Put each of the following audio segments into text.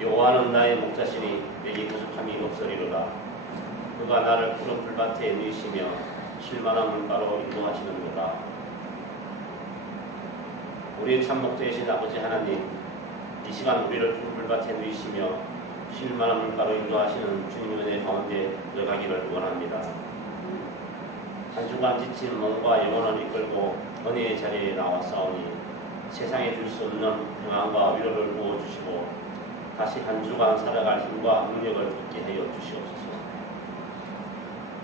여호와는 나의 목자시니 내게 부족함이 없으리로다. 그가 나를 푸른 풀밭에 누이시며 쉴만한 물가로 인도하시는도다. 우리의 참 목자이신 아버지 하나님, 이 시간 우리를 푸른 풀밭에 누이시며 쉴만한 물가로 인도하시는 주님의 은혜 가운데 들어가기를 원합니다. 한 주간 지친 몸과 영혼을 이끌고 은혜의 자리에 나왔사오니 세상에 줄 수 없는 평안과 위로를 부어주시고 다시 한 주간 살아갈 힘과 능력을 얻게 하여 주시옵소서.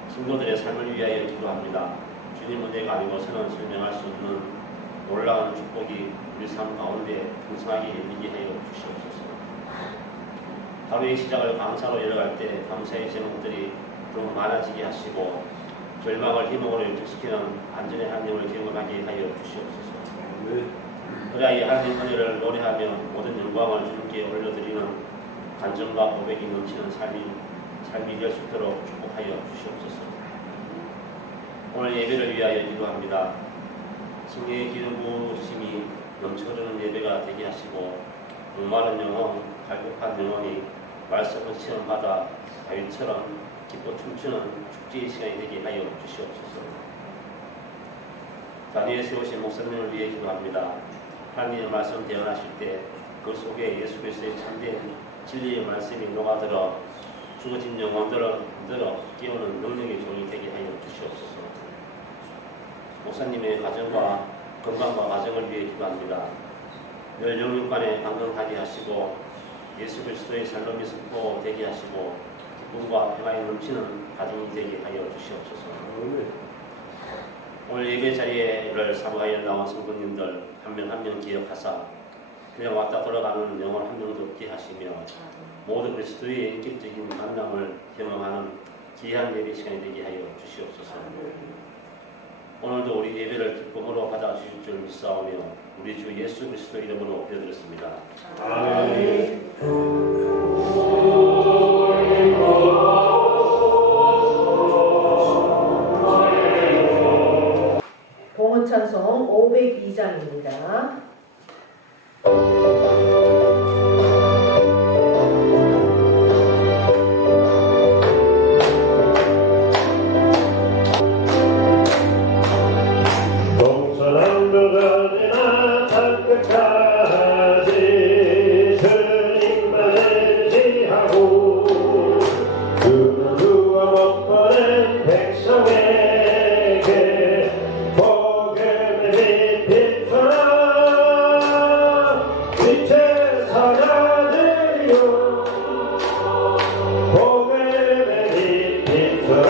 성도들의 삶을 위하여 기도합니다. 주님 은혜가 아니고서는 설명할 수 없는 놀라운 축복이 우리 삶 가운데 풍성하게 열리게 하여 주시옵소서. 하루의 시작을 감사로 열어갈 때 감사의 제목들이 더 많아지게 하시고 절망을 희망으로 연결시키는 안전의 하나님을 경험하게 하여 주시옵소서. 그래야 하나님 은혜를 노래하며 모든 영광을 주님께 올려드리는 간증과 고백이 넘치는 삶이 될 수 있도록 축복하여 주시옵소서. 오늘 예배를 위하여 기도합니다. 성령의 기름 부으심이 넘쳐흐르는 예배가 되게 하시고 목마른 영혼, 갈급한 영혼이 말씀을 체험받아 다윗처럼 기뻐 춤추는 축제의 시간이 되게 하여 주시옵소서. 자리에 세우신 목사님을 위해 기도합니다. 하나님의 말씀 대언하실 때 그 속에 예수 그리스도의 참된 진리의 말씀이 녹아들어 죽어진 영혼들을 흔들어 깨우는 능력의 종이 되게 하여 주시옵소서. 목사님의 가정과 건강과 가정을 위해 기도합니다. 늘 영육간에 강건하게 하시고 예수 그리스도의 살로미 선포 되게 하시고 기쁨과 평안이 넘치는 가정이 되게 하여 주시옵소서. 오늘 예배 자리를 사모하여 나온 성도님들 한 명 한 명 기억하사 그냥 왔다 돌아가는 영혼 한 명도 없게 하시며 모든 그리스도의 인격적인 만남을 경험하는 귀한 예배 시간이 되게 하여 주시옵소서. 오늘도 우리 예배를 기쁨으로 받아주실 줄 믿사오며 우리 주 예수 그리스도 이름으로 기도드렸습니다. 아멘. 봉헌찬송 502장입니다. 동서남 누구나 참 끝까지 주님만 의지하고 그 누구와 못 보낸 백성에게 복음의 빛 비춰라 빛의 사자들이여 복음의 빛 비춰라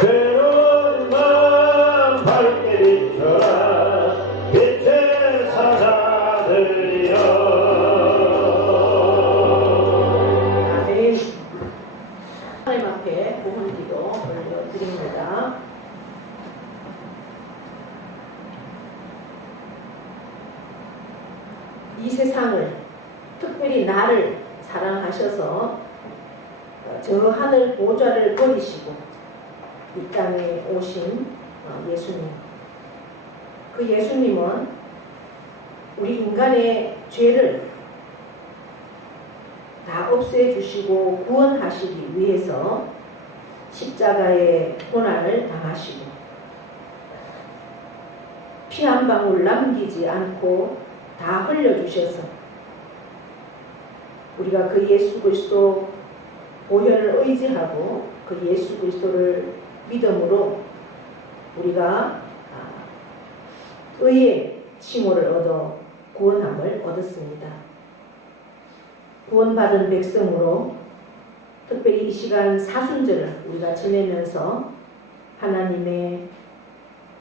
괴로운 마음 밝게 비춰라 빛의 사자들이여. 아멘. 하나님 앞에 고문기도 올려드립니다. 이 세상을 특별히 나를 사랑하셔서 저 하늘 보좌를 버리시고 이 땅에 오신 예수님, 그 예수님은 우리 인간의 죄를 다 없애주시고 구원하시기 위해서 십자가의 고난을 당하시고 피 한 방울 남기지 않고 다 흘려주셔서 우리가 그 예수 그리스도 보혈을 의지하고 그 예수 그리스도를 믿음으로 우리가 의의 칭호를 얻어 구원함을 얻었습니다. 구원받은 백성으로 특별히 이 시간 사순절을 우리가 지내면서 하나님의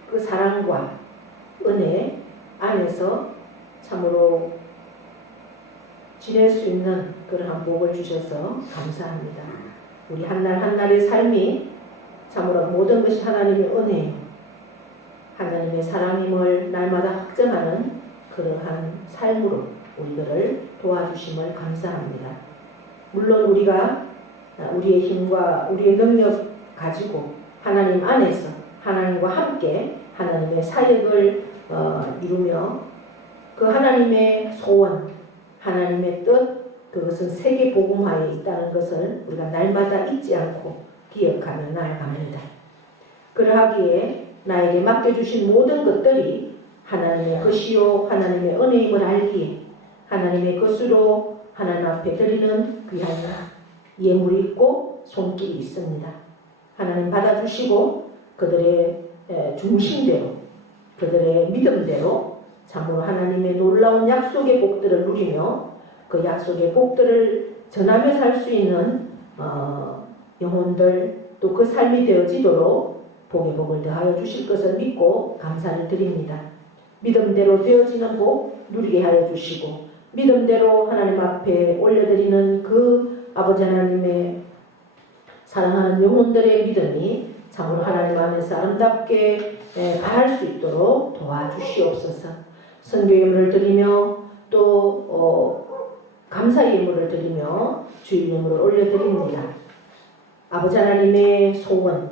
그 사랑과 은혜 안에서 참으로 지낼 수 있는 그러한 복을 주셔서 감사합니다. 우리 한날 한날의 삶이 참으로 모든 것이 하나님의 은혜, 하나님의 사랑임을 날마다 확증하는 그러한 삶으로 우리들을 도와주심을 감사합니다. 물론 우리가 우리의 힘과 우리의 능력 가지고 하나님 안에서 하나님과 함께 하나님의 사역을 이루며 그 하나님의 소원, 하나님의 뜻, 그것은 세계 복음화에 있다는 것을 우리가 날마다 잊지 않고 기억하며 나아갑니다. 그러하기에 나에게 맡겨주신 모든 것들이 하나님의 것이요 하나님의 은혜임을 알기에 하나님의 것으로 하나님 앞에 드리는 귀한 예물이 있고 손길이 있습니다. 하나님 받아주시고 그들의 중심대로 그들의 믿음대로 참으로 하나님의 놀라운 약속의 복들을 누리며 그 약속의 복들을 전하며 살 수 있는 영혼들 또 그 삶이 되어지도록 복의 복을 더하여 주실 것을 믿고 감사를 드립니다. 믿음대로 되어지는 복 누리게 하여 주시고 믿음대로 하나님 앞에 올려드리는 그 아버지 하나님의 사랑하는 영혼들의 믿음이 참으로 하나님 안에서 아름답게 가할 수 있도록 도와주시옵소서. 선교 예물을 드리며 또 감사 예물을 드리며 주일 예물을 올려드립니다. 아버지 하나님의 소원,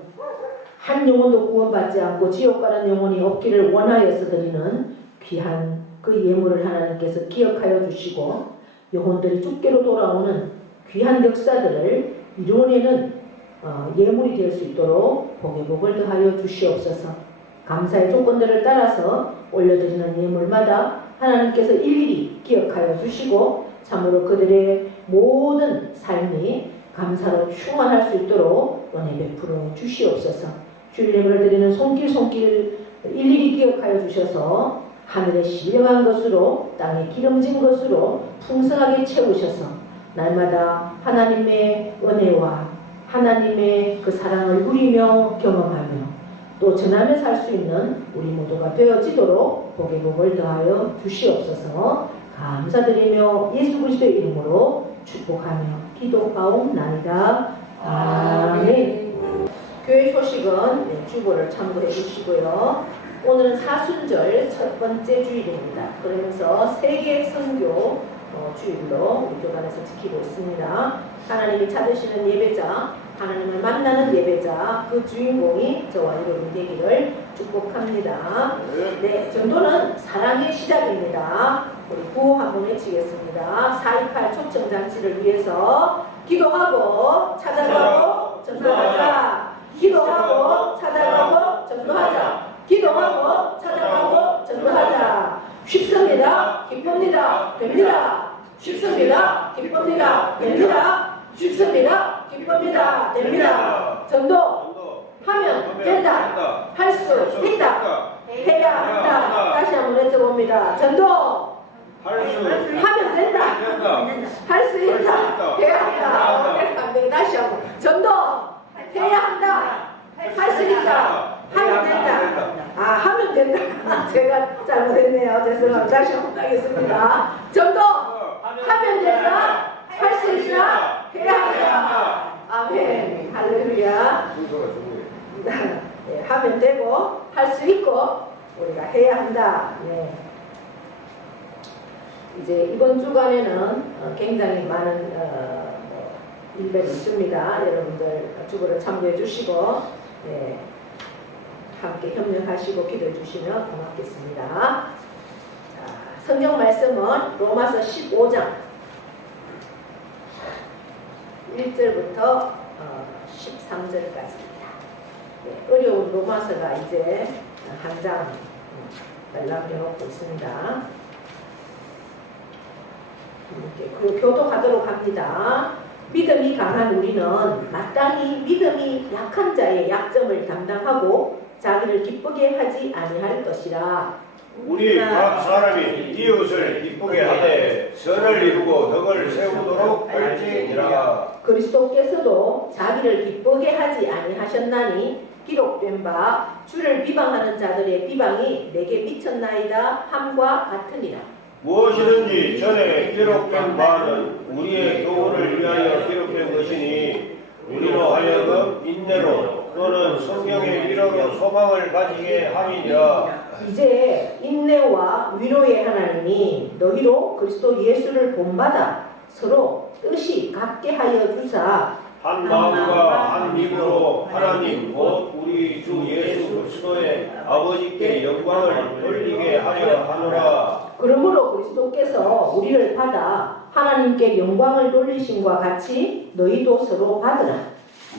한 영혼도 구원받지 않고 지옥 가는 영혼이 없기를 원하여서 드리는 귀한 그 예물을 하나님께서 기억하여 주시고 영혼들이 주께로 돌아오는 귀한 역사들을 이루어내는 예물이 될 수 있도록 복의 복을 더하여 주시옵소서. 감사의 조건들을 따라서 올려드리는 예물마다 하나님께서 일일이 기억하여 주시고 참으로 그들의 모든 삶이 감사로 충만할 수 있도록 은혜 베풀어 주시옵소서. 주일 예물을 드리는 손길 일일이 기억하여 주셔서 하늘에 신령한 것으로 땅에 기름진 것으로 풍성하게 채우셔서 날마다 하나님의 은혜와 하나님의 그 사랑을 누리며 경험하며 또 전하며 살 수 있는 우리 모두가 되어지도록 복의 복을 더하여 주시옵소서. 감사드리며 예수 그리스도의 이름으로 축복하며 기도하옵나이다. 아멘. 교회 소식은 주보를 참고해 주시고요. 오늘은 사순절 첫 번째 주일입니다. 그러면서 세계 선교 주일로 우리 교단에서 지키고 있습니다. 하나님이 찾으시는 예배자, 하나님을 만나는 예배자, 그 주인공이 저와 여러분 되기를 축복합니다. 네, 전도는 사랑의 시작입니다. 우리 구호 한번 외치겠습니다. 4.28 초청잔치를 위해서 기도하고 찾아가고 전도하자. 기도하고 찾아가고 전도하자. 기도하고 찾아가고 전도하자. 쉽습니다. 기쁩니다. 됩니다. 쉽습니다. 기쁩니다. 됩니다. 쉽습니다. 기쁩니다. 됩니다. 전도 하면 된다. 할 수 있다. 해야 한다. 다시 한번 외쳐봅니다. 전도 하면 된다. 할 수 있다. 해야 한다. 다시 한번 전도 해야 한다. 할 수 있다. 하면 된다. 하면 된다. 제가 잘못했네요. 죄송합니다. 다시 한번 하겠습니다. 전도 하면 된다. 할 수 있다. 해야 한다. 아멘. 할렐루야. 네, 하면 되고 할 수 있고 우리가 해야 한다. 네. 이제 이번 주간에는 굉장히 많은 일들이 있습니다. 여러분들 주보를 참고해 주시고 네, 함께 협력하시고 기도해 주시면 고맙겠습니다. 자, 성경 말씀은 로마서 15장 1절부터 13절까지입니다. 네, 어려운 로마서가 이제 한 장 열람해놓고 있습니다. 이렇게 교독하도록 합니다. 믿음이 강한 우리는 마땅히 믿음이 약한 자의 약점을 담당하고 자기를 기쁘게 하지 아니할 것이라. 우리 각 사람이 이웃을 기쁘게 하되 선을 이루고 덕을 세우도록 할지니라. 그리스도께서도 자기를 기쁘게 하지 아니하셨나니 기록된 바 주를 비방하는 자들의 비방이 내게 미쳤나이다 함과 같으니라. 무엇이든지 전에 기록된 바는 우리의 교훈을 위하여 기록된 것이니 우리로 하여금 인내로 또는 성령의 위로로 소망을 가지게 함이니라. 이제 인내와 위로의 하나님이 너희로 그리스도 예수를 본받아 서로 뜻이 같게 하여 주사 한 마음과 한 입으로 하나님 곧 우리 주 예수 그리스도의 아버지께 영광을 돌리게 하려 하노라. 그러므로 그리스도께서 우리를 받아 하나님께 영광을 돌리심과 같이 너희도 서로 받으라.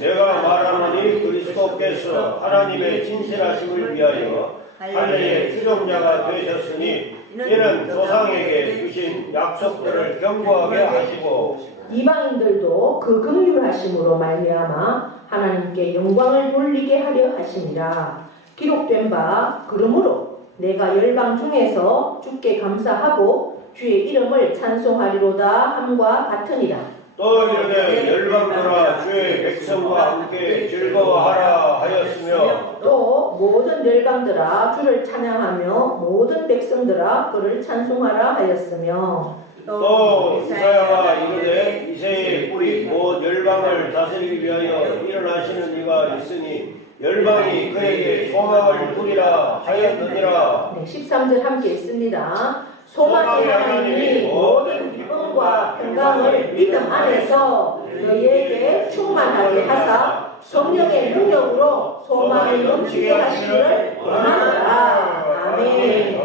내가 말하노니 그리스도께서 하나님의 진실하심을 위하여 하늘의 지존자가 되셨으니 이는 조상에게 주신 약속들을 견고하게 하시고 이방인들도 그 긍휼하심으로 말미암아 하나님께 영광을 돌리게 하려 하심이라. 기록된 바 그러므로 내가 열방 중에서 주께 감사하고 주의 이름을 찬송하리로다 함과 같으니라. 또 이르되 열방들아 주의 백성과 함께 즐거워하라 하였으며 또 모든 열방들아 주를 찬양하며 모든 백성들아 그를 찬송하라 하였으며 또 이사야가 이르되 이새의 뿌리 곧 열방을 다스리기 위하여 일어나시는 이가 있으니 열방이 그에게 소망을 두리라 하였느니라. 13절 함께 있습니다. 소망의 하나님이 모든 기쁨과 평강을 믿음 안에서 너희에게 충만하게 하사 성령의 능력으로 소망을 넘치게 하시기를 원하노라. 아멘.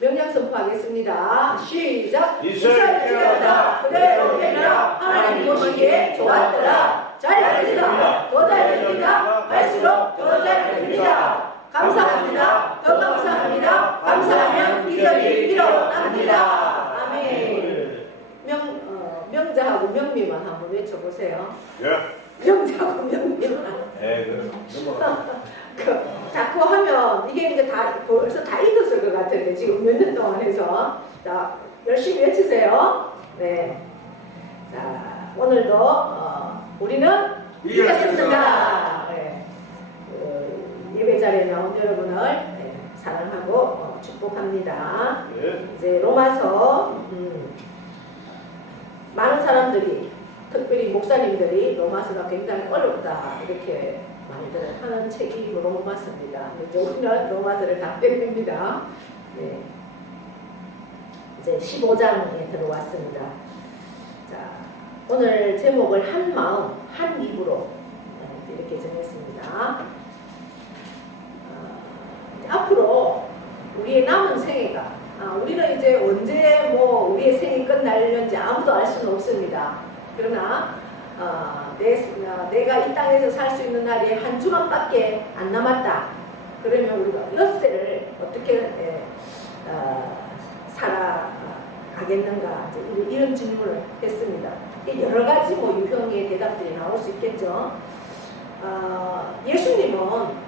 명령 선포하겠습니다. 시작. 이스라엘이라 그대로 되라. 하나님 보시기에 좋았더라. 잘 들리다. 더 잘 들리다. 갈수록 더 잘 들리다. 감사합니다. 더 감사합니다. 감사하면 기적이 일어납니다. 아멘. 명자하고 명미만 한번 외쳐보세요. 예. 명자하고 명미만. 자꾸 하면 이게 이제 다 벌써 다 익었을 것 같은데 지금 몇 년 동안 해서 자 열심히 외치세요. 네. 자 오늘도 우리는 이겼습니다. 네. 예배 자리에 나온 여러분을 사랑하고 축복합니다. 이제 로마서 많은 사람들이 특별히 목사님들이 로마서가 굉장히 어렵다 이렇게 많이들 하는 책이 로마서입니다. 이제 우리는 로마서를 다 빼냅니다. 네. 이제 15장에 들어왔습니다. 자, 오늘 제목을 한 마음, 한 입으로 이렇게 정했습니다. 앞으로 우리의 남은 생애가 우리는 이제 언제 우리의 생이 끝날는지 아무도 알 수는 없습니다. 그러나 내가 이 땅에서 살 수 있는 날이 한 주간밖에 안 남았다. 그러면 우리가 엿새를 어떻게 살아가겠는가 이런 질문을 했습니다. 여러 가지 유형의 대답들이 나올 수 있겠죠. 예수님은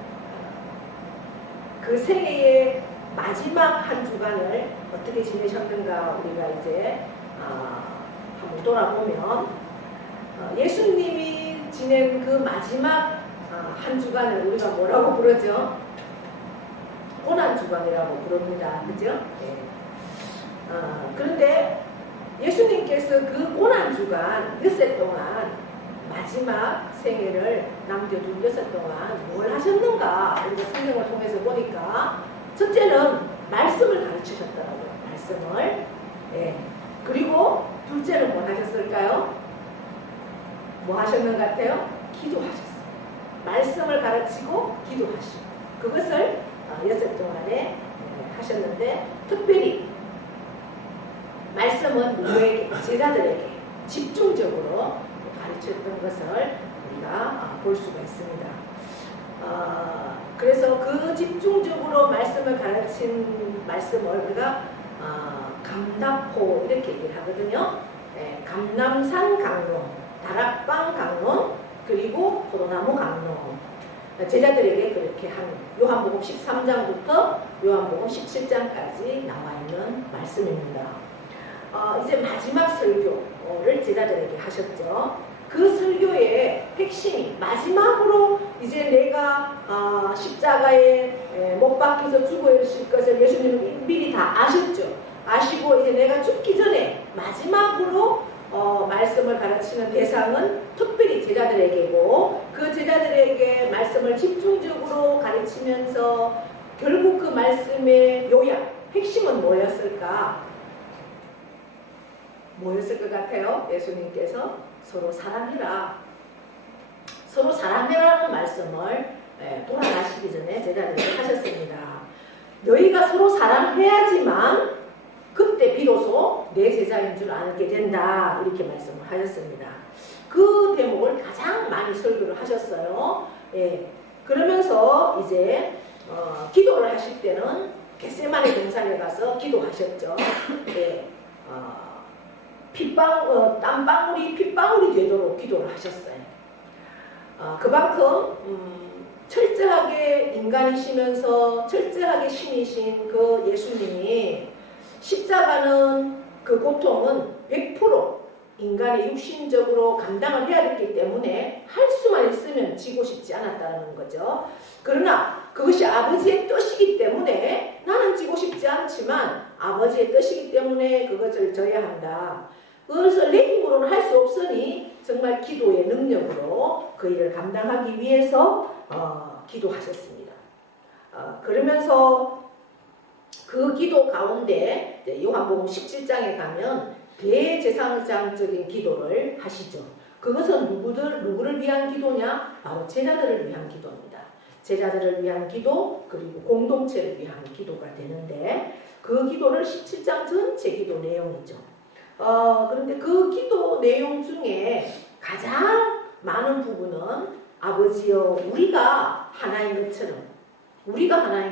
그 생애의 마지막 한 주간을 어떻게 지내셨는가 우리가 이제 한번 돌아보면 예수님이 지낸 그 마지막 한 주간을 우리가 뭐라고 부르죠? 고난주간이라고 부릅니다. 그죠? 네. 그런데 예수님께서 그 고난주간 엿새 동안 마지막 생애를 남겨둔 엿새 동안 뭘 하셨는가 우리가 성경을 통해서 보니까 첫째는 말씀을 가르치셨더라고요. 말씀을. 네. 그리고 둘째는 뭘 하셨을까요? 뭐 하셨는 것 같아요? 기도하셨어요. 말씀을 가르치고 기도하시고 그것을 엿새 동안에 하셨는데 특별히 말씀은 누구에게? 제자들에게 집중적으로 것을 우리가 볼 수가 있습니다. 그래서 그 집중적으로 말씀을 가르친 말씀을 우리가 감답포 이렇게 얘기를 하거든요. 감남산 강론, 다락방 강론, 그리고 포도나무 강론. 제자들에게 그렇게 한 요한복음 13장부터 요한복음 17장까지 나와 있는 말씀입니다. 이제 마지막 설교를 제자들에게 하셨죠. 그 설교의 핵심이 마지막으로 이제 내가 십자가에 못 박혀서 죽으실 것을 예수님은 미리 다 아셨죠. 아시고 이제 내가 죽기 전에 마지막으로 말씀을 가르치는 대상은 특별히 제자들에게고, 그 제자들에게 말씀을 집중적으로 가르치면서 결국 그 말씀의 요약, 핵심은 뭐였을까? 뭐였을 것 같아요? 예수님께서 서로 사랑해라. 서로 사랑해라는 말씀을 돌아가시기 전에 제자들에게 하셨습니다. 너희가 서로 사랑해야지만 그때 비로소 내 제자인 줄 알게 된다. 이렇게 말씀을 하셨습니다. 그 대목을 가장 많이 설교를 하셨어요. 그러면서 이제 기도를 하실 때는 겟세마네 동산에 가서 기도하셨죠. 땀방울이 핏방울이 되도록 기도를 하셨어요. 그만큼 철저하게 인간이시면서 철저하게 신이신 그 예수님이 십자가는 그 고통은 100% 인간의 육신적으로 감당을 해야 됐기 때문에 할 수만 있으면 지고 싶지 않았다는 거죠. 그러나 그것이 아버지의 뜻이기 때문에 나는 지고 싶지 않지만 아버지의 뜻이기 때문에 그것을 져야 한다. 그것을 내 힘으로는 할 수 없으니 정말 기도의 능력으로 그 일을 감당하기 위해서 기도하셨습니다. 그러면서 그 기도 가운데 요한복음 17장에 가면 대제사장적인 기도를 하시죠. 그것은 누구를 위한 기도냐? 바로 제자들을 위한 기도입니다. 제자들을 위한 기도, 그리고 공동체를 위한 기도가 되는데, 그 기도를 17장 전체 기도 내용이죠. 그런데 그 기도 내용 중에 가장 많은 부분은 아버지여 우리가 하나인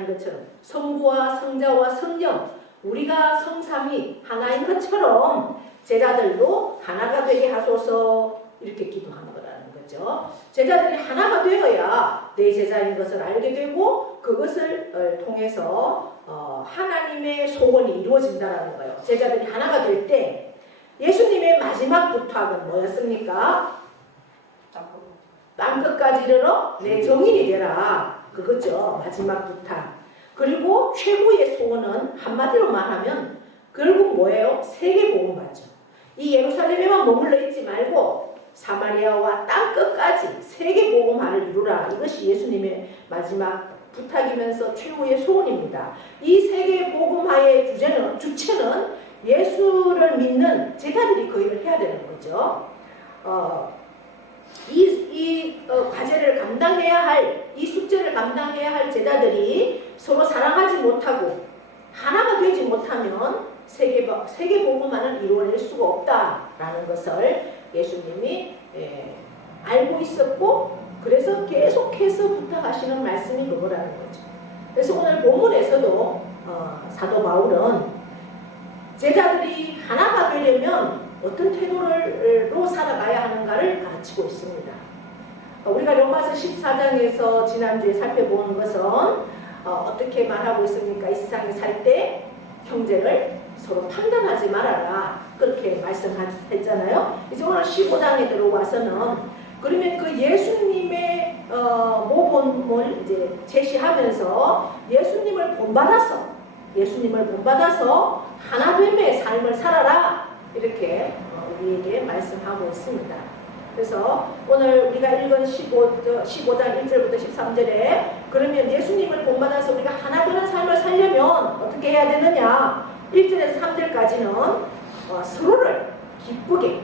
것처럼 성부와 성자와 성령, 우리가 성삼위 하나인 것처럼 제자들도 하나가 되게 하소서, 이렇게 기도하는 거라는 거죠. 제자들이 하나가 되어야 내 제자인 것을 알게 되고 그것을 통해서 하나님의 소원이 이루어진다는 거예요. 제자들이 하나가 될 때 예수님의 마지막 부탁은 뭐였습니까? 땅끝까지 이르러 내 정인이 되라. 그거죠. 마지막 부탁. 그리고 최고의 소원은 한마디로 말하면 결국 뭐예요? 세계복음화죠. 이 예루살렘에만 머물러 있지 말고 사마리아와 땅끝까지 세계복음화를 이루라. 이것이 예수님의 마지막 부탁이면서 최후의 소원입니다. 이 세계복음화의 주체는 예수를 믿는 제자들이 그 일을 해야 되는 거죠. 이 과제를 감당해야 할, 이 숙제를 감당해야 할 제자들이 서로 사랑하지 못하고 하나가 되지 못하면 세계복음화는 이루어낼 수가 없다라는 것을 예수님이 알고 있었고, 그래서 계속해서 부탁하시는 말씀이 그거라는 거죠. 그래서 오늘 본문에서도 사도 바울은 제자들이 하나가 되려면 어떤 태도로 살아가야 하는가를 가르치고 있습니다. 우리가 로마서 14장에서 지난주에 살펴본 것은 어떻게 말하고 있습니까? 이 세상에 살 때 형제를 서로 판단하지 말아라, 그렇게 말씀했잖아요. 이제 오늘 15장에 들어와서는 그러면 그 예수님의 모범을 이제 제시하면서 예수님을 본받아서 하나됨의 삶을 살아라, 이렇게 우리에게 말씀하고 있습니다. 그래서 오늘 우리가 읽은 15장 1절부터 13절에 그러면 예수님을 본받아서 우리가 하나 되는 삶을 살려면 어떻게 해야 되느냐? 1절에서 3절까지는 서로를 기쁘게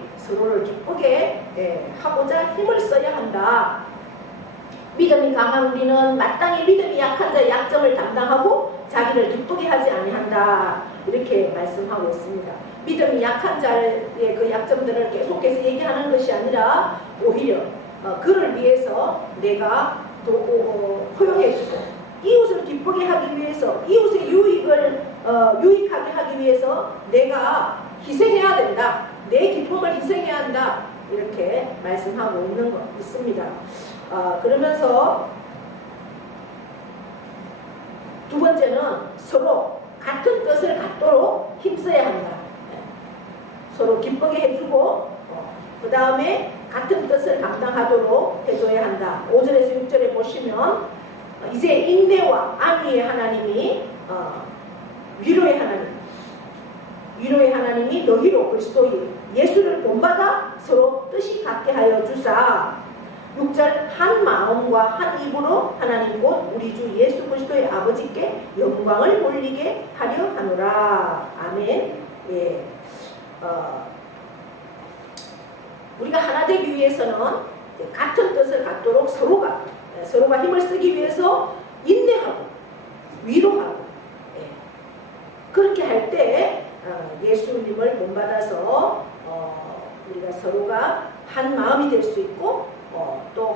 하고자 힘을 써야 한다. 믿음이 강한 우리는 마땅히 믿음이 약한 자의 약점을 담당하고 자기를 기쁘게 하지 아니한다. 이렇게 말씀하고 있습니다. 믿음이 약한 자의 그 약점들을 계속해서 얘기하는 것이 아니라 오히려 그를 위해서 내가 허용해주고 이웃을 기쁘게 하기 위해서 이웃의 유익하게 하기 위해서 내가 희생해야 된다. 내 기쁨을 희생해야 한다. 이렇게 말씀하고 있습니다. 그러면서 두 번째는 서로 같은 뜻을 갖도록 힘써야 한다. 서로 기쁘게 해주고 그 다음에 같은 뜻을 감당하도록 해줘야 한다. 5절에서 6절에 보시면 이제 인내와 안위의 하나님이 위로의 하나님이 너희로 그리스도 예수를 본받아 서로 뜻이 같게 하여 주사 6절 한 마음과 한 입으로 하나님 곧 우리 주 예수 그리스도의 아버지께 영광을 돌리게 하려 하노라. 아멘. 예. 우리가 하나 되기 위해서는 같은 뜻을 갖도록 서로가 힘을 쓰기 위해서 인내하고 위로하고 그렇게 할 때 예수님을 본받아서 우리가 서로가 한 마음이 될 수 있고 또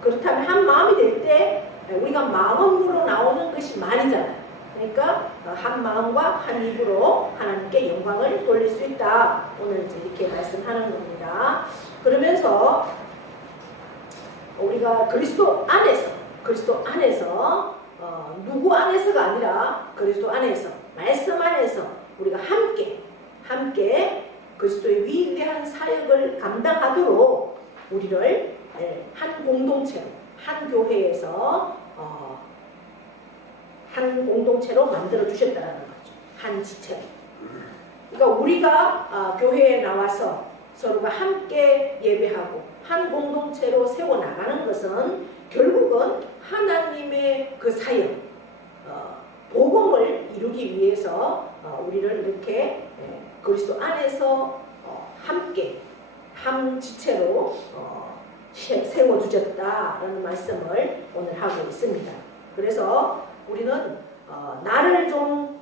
그렇다면 한 마음이 될 때 우리가 마음으로 나오는 것이 말이잖아요. 그러니까 한 마음과 한 입으로 하나님께 영광을 돌릴 수 있다. 오늘 이렇게 말씀하는 겁니다. 그러면서 우리가 그리스도 안에서 누구 안에서가 아니라 그리스도 안에서 말씀 안에서 우리가 함께 그리스도의 위대한 사역을 감당하도록 우리를 한 공동체로 한 교회에서 한 공동체로 만들어 주셨다는 거죠. 한 지체로. 그러니까 우리가 교회에 나와서 서로가 함께 예배하고 한 공동체로 세워 나가는 것은 결국은 하나님의 그 사역, 복음을 이루기 위해서 우리를 이렇게 그리스도 안에서 함께 한 지체로 세워 주셨다라는 말씀을 오늘 하고 있습니다. 그래서 우리는 나를 좀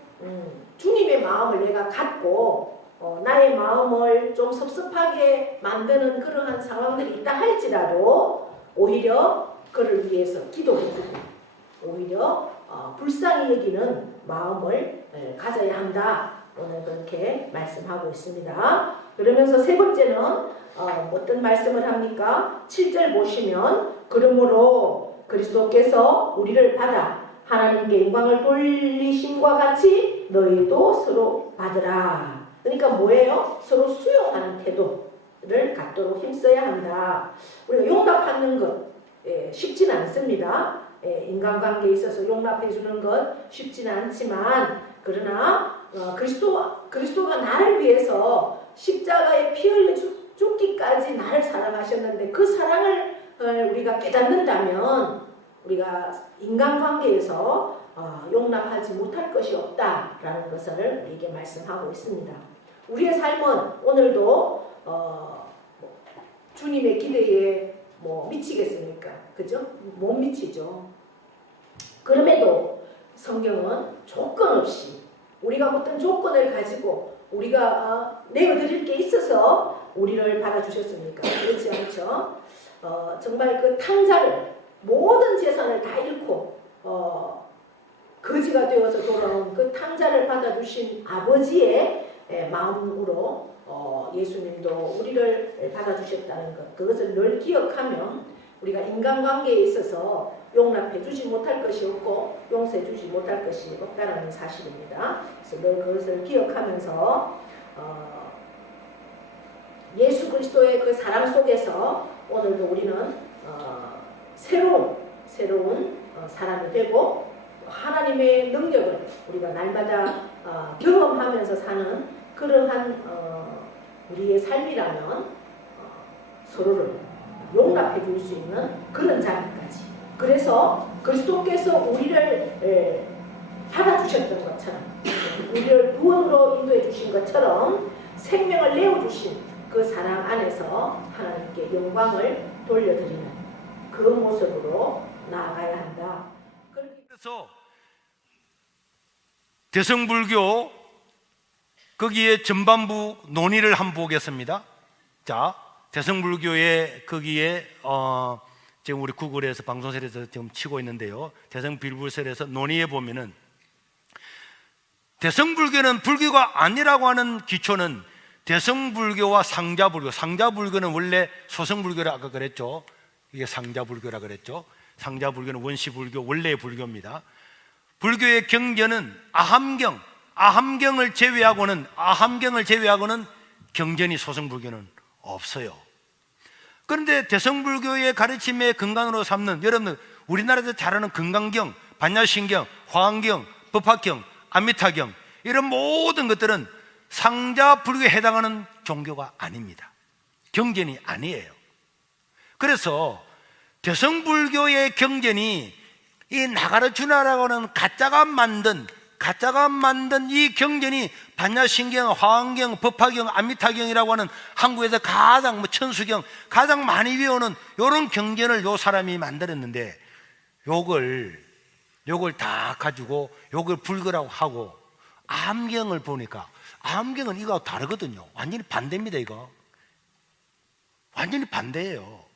주님의 마음을 내가 갖고 나의 마음을 좀 섭섭하게 만드는 그러한 상황들이 있다 할지라도 오히려 그를 위해서 기도해주고 오히려 불쌍히 여기는 마음을 가져야 한다. 오늘 그렇게 말씀하고 있습니다. 그러면서 세 번째는 어떤 말씀을 합니까? 7절 보시면 그러므로 그리스도께서 우리를 받아 하나님께 영광을 돌리심과 같이 너희도 서로 받으라. 그러니까 뭐예요? 서로 수용하는 태도를 갖도록 힘써야 한다. 우리가 용납하는 것 쉽지는 않습니다. 인간관계에 있어서 용납해 주는 것 쉽지는 않지만 그러나 그리스도가 나를 위해서 십자가에 피 흘려 죽기까지 나를 사랑하셨는데 그 사랑을 우리가 깨닫는다면 우리가 인간관계에서 용납하지 못할 것이 없다라는 것을 우리에게 말씀하고 있습니다. 우리의 삶은 오늘도 주님의 기대에 미치겠습니까? 그죠? 못 미치죠. 그럼에도 성경은 조건 없이 우리가 어떤 조건을 가지고 우리가 내어드릴 게 있어서 우리를 받아주셨습니까? 그렇지 않죠? 정말 그 탕자를 모든 재산을 다 잃고 거지가 되어서 돌아온 그 탕자를 받아주신 아버지의 마음으로 예수님도 우리를 받아주셨다는 것, 그것을 늘 기억하면 우리가 인간관계에 있어서 용납해주지 못할 것이 없고 용서해주지 못할 것이 없다는 사실입니다. 그래서 늘 그것을 기억하면서 예수 그리스도의 그 사랑 속에서 오늘도 우리는 새로운 사람이 되고 하나님의 능력을 우리가 날마다 경험하면서 사는 그러한 우리의 삶이라면 서로를 용납해 줄 수 있는 그런 자리까지. 그래서 그리스도께서 우리를 받아주셨던 것처럼 우리를 구원으로 인도해 주신 것처럼 생명을 내어주신 그 사랑 안에서 하나님께 영광을 돌려드리는 그 모습으로 나아가야 한다. 그래서 대성불교 거기에 전반부 논의를 한번 보겠습니다. 자, 대성불교의 거기에 지금 우리 구글에서 방송설에서 지금 치고 있는데요. 대성불불설에서 논의해 보면은 대성불교는 불교가 아니라고 하는 기초는 대성불교와 상자불교. 상자불교는 원래 소성불교라 아까 그랬죠. 이게 상자불교라 그랬죠. 상자불교는 원시불교 원래의 불교입니다. 불교의 경전은 아함경을 제외하고는 경전이 소성불교는 없어요. 그런데 대성불교의 가르침의 근간으로 삼는 여러분들 우리나라에서 잘 아는 금강경, 반야신경, 화엄경, 법화경, 아미타경 이런 모든 것들은 상자불교에 해당하는 종교가 아닙니다. 경전이 아니에요. 그래서 대성불교의 경전이 이 나가르주나라고 하는 가짜가 만든 이 경전이 반야신경, 화엄경, 법화경, 아미타경이라고 하는 한국에서 가장 천수경 가장 많이 외우는 이런 경전을 요 사람이 만들었는데 요걸 다 가지고 요걸 불교라고 하고 암경을 보니까 암경은 이거하고 다르거든요. 완전히 반대입니다. 이거 완전히 반대예요.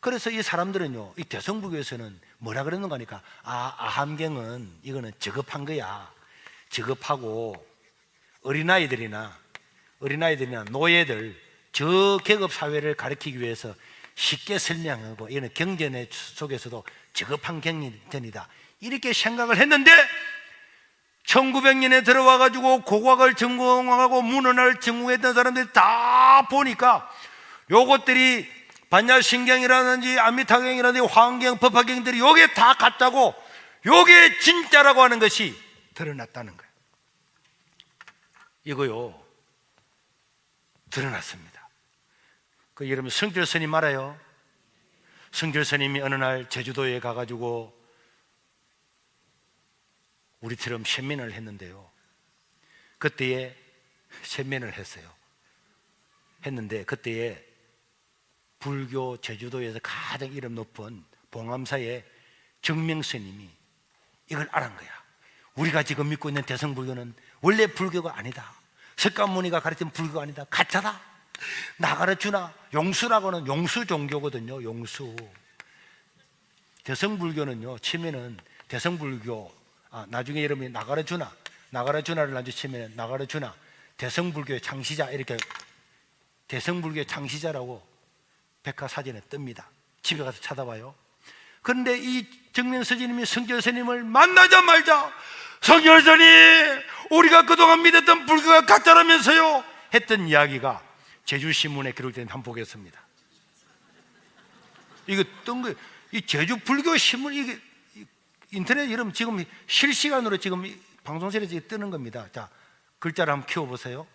그래서 이 사람들은요, 이 대성불교에서는 뭐라 그러는가 하니까 아함경은 이거는 저급한 거야. 저급하고 어린아이들이나 노예들 저계급 사회를 가르치기 위해서 쉽게 설명하고 이는 경전의 속에서도 저급한 경전이다 이렇게 생각을 했는데 1900년에 들어와가지고 고고학을 전공하고 문헌을 전공했던 사람들이 다 보니까 요것들이 반야신경이라든지 아미타경이라든지 화엄경, 법화경들이 요게 다 같다고 요게 진짜라고 하는 것이 드러났다는 거예요. 이거요 드러났습니다. 그 여러분 성결 스님 알아요? 성결 스님이 어느 날 제주도에 가가지고 우리처럼 세면을 했는데요. 그때에 세면을 했는데 그때에 불교 제주도에서 가장 이름 높은 봉암사의 정명 스님이 이걸 알은 거야. 우리가 지금 믿고 있는 대성불교는 원래 불교가 아니다. 석가모니가 가르친 불교가 아니다. 가짜다. 나가르주나 용수라고는 용수 종교거든요. 용수. 대성불교는요 치면은 대성불교 나중에 여러분이 나가르주나를 나중에 치면 나가르주나 대성불교의 창시자 이렇게 대성불교의 창시자라고 백화사전에 뜹니다. 집에 가서 찾아봐요. 그런데 이 정명스님이 성결스님을 만나자마자 성결스님 우리가 그동안 믿었던 불교가 가짜라면서요 했던 이야기가 제주신문에 기록된 한번 보겠습니다. 이거 뜬 거예요. 이 제주 불교 신문 이게 인터넷 여러분 지금 실시간으로 지금 방송실에서 뜨는 겁니다. 자, 글자를 한번 키워보세요.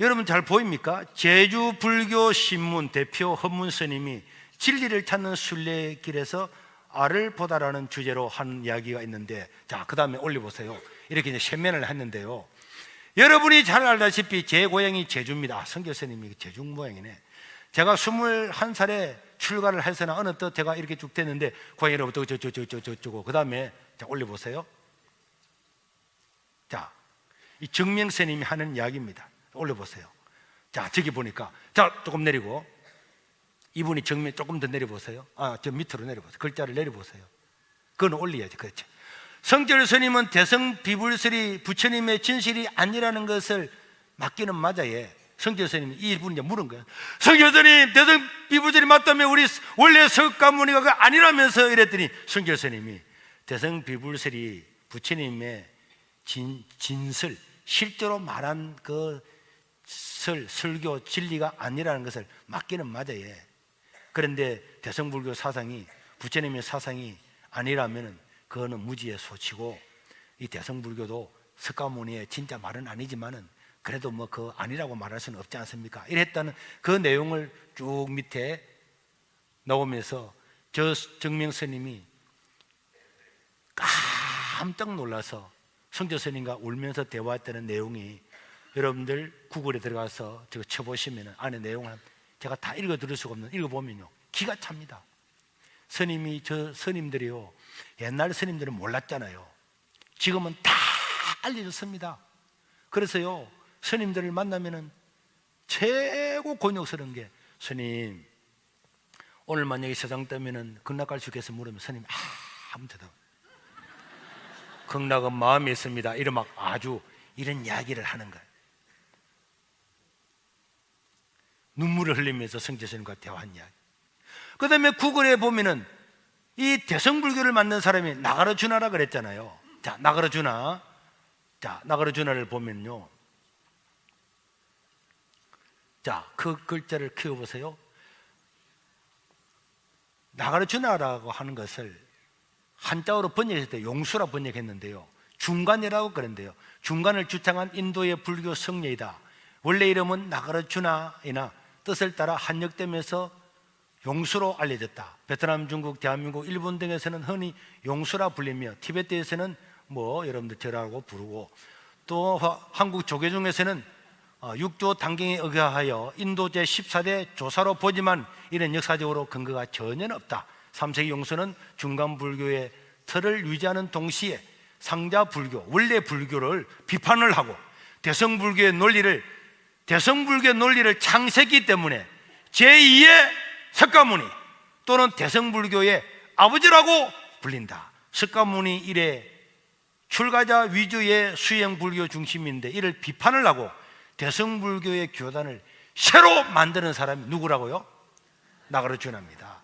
여러분 잘 보입니까? 제주 불교 신문 대표 헌문 스님이 진리를 찾는 순례길에서 알을 보다라는 주제로 한 이야기가 있는데, 자, 그 다음에 올려보세요. 이렇게 이제 세면을 했는데요. 여러분이 잘 알다시피 제 고향이 제주입니다. 성결 스님이 제주 모양이네. 제가 21살에 출가를 해서나 어느 때 제가 이렇게 쭉 됐는데 고향으로부터 저고 그 다음에 자 올려보세요. 자, 이 정명 스님이 하는 이야기입니다. 올려보세요. 자, 저기 보니까 자 조금 내리고 이분이 정면 조금 더 내려보세요. 저 밑으로 내려보세요. 글자를 내려보세요. 그건 올려야지. 그렇죠. 성결 스님은 대성 비불설이 부처님의 진실이 아니라는 것을 맞기는 맞아요. 성결 스님이 이분이 이제 물은 거예요. 성결 스님, 대성 비불설이 맞다면 우리 원래 석가모니가 그 아니라면서 이랬더니 성결 스님이 대성 비불설이 부처님의 진설, 실제로 말한 그 설교 진리가 아니라는 것을 맞기는 맞아요. 그런데 대성불교 사상이 부처님의 사상이 아니라면 그거는 무지의 소치고 이 대성불교도 석가모니의 진짜 말은 아니지만은 그래도 뭐 그 아니라고 말할 수는 없지 않습니까? 이랬다는 그 내용을 쭉 밑에 나오면서 저 정명 스님이 깜짝 놀라서 성조 스님과 울면서 대화했다는 내용이 여러분들 구글에 들어가서 저거 쳐보시면 안에 내용을 제가 다 읽어 들을 수가 없는 읽어보면요 기가 찹니다. 스님이 저 스님들이요 옛날 스님들은 몰랐잖아요. 지금은 다 알려졌습니다. 그래서요, 스님들을 만나면은 최고 곤욕스러운 게, 스님 오늘 만약에 세상 뜨면은 극락갈 수 있겠어 물으면 스님 아무 대답. 극락은 마음에 있습니다. 이런 막 아주 이런 이야기를 하는 거예요. 눈물을 흘리면서 성제스님과 대화한 이야기. 그 다음에 구글에 보면은 이 대성불교를 만든 사람이 나가르주나라 그랬잖아요. 자, 나가르주나. 자, 나가르주나를 보면요. 자, 그 글자를 키워보세요. 나가르주나라고 하는 것을 한자어로 번역했을 때 용수라 번역했는데요. 중간이라고 그랬는데요. 중간을 주창한 인도의 불교 성례이다. 원래 이름은 나가르주나이나 뜻을 따라 한역되면서 용수로 알려졌다. 베트남, 중국, 대한민국, 일본 등에서는 흔히 용수라 불리며 티베트에서는 여러분들 저라고 부르고, 또 한국 조계종에서는 육조 단경에 의하여 인도 제14대 조사로 보지만 이런 역사적으로 근거가 전혀 없다. 3세기 용수는 중간불교의 틀을 유지하는 동시에 상자불교, 원래 불교를 비판을 하고 대성불교의 논리를 창세했기 때문에 제2의 석가모니 또는 대성불교의 아버지라고 불린다. 석가모니 이래 출가자 위주의 수행불교 중심인데 이를 비판을 하고 대성불교의 교단을 새로 만드는 사람이 누구라고요? 나가르주나입니다.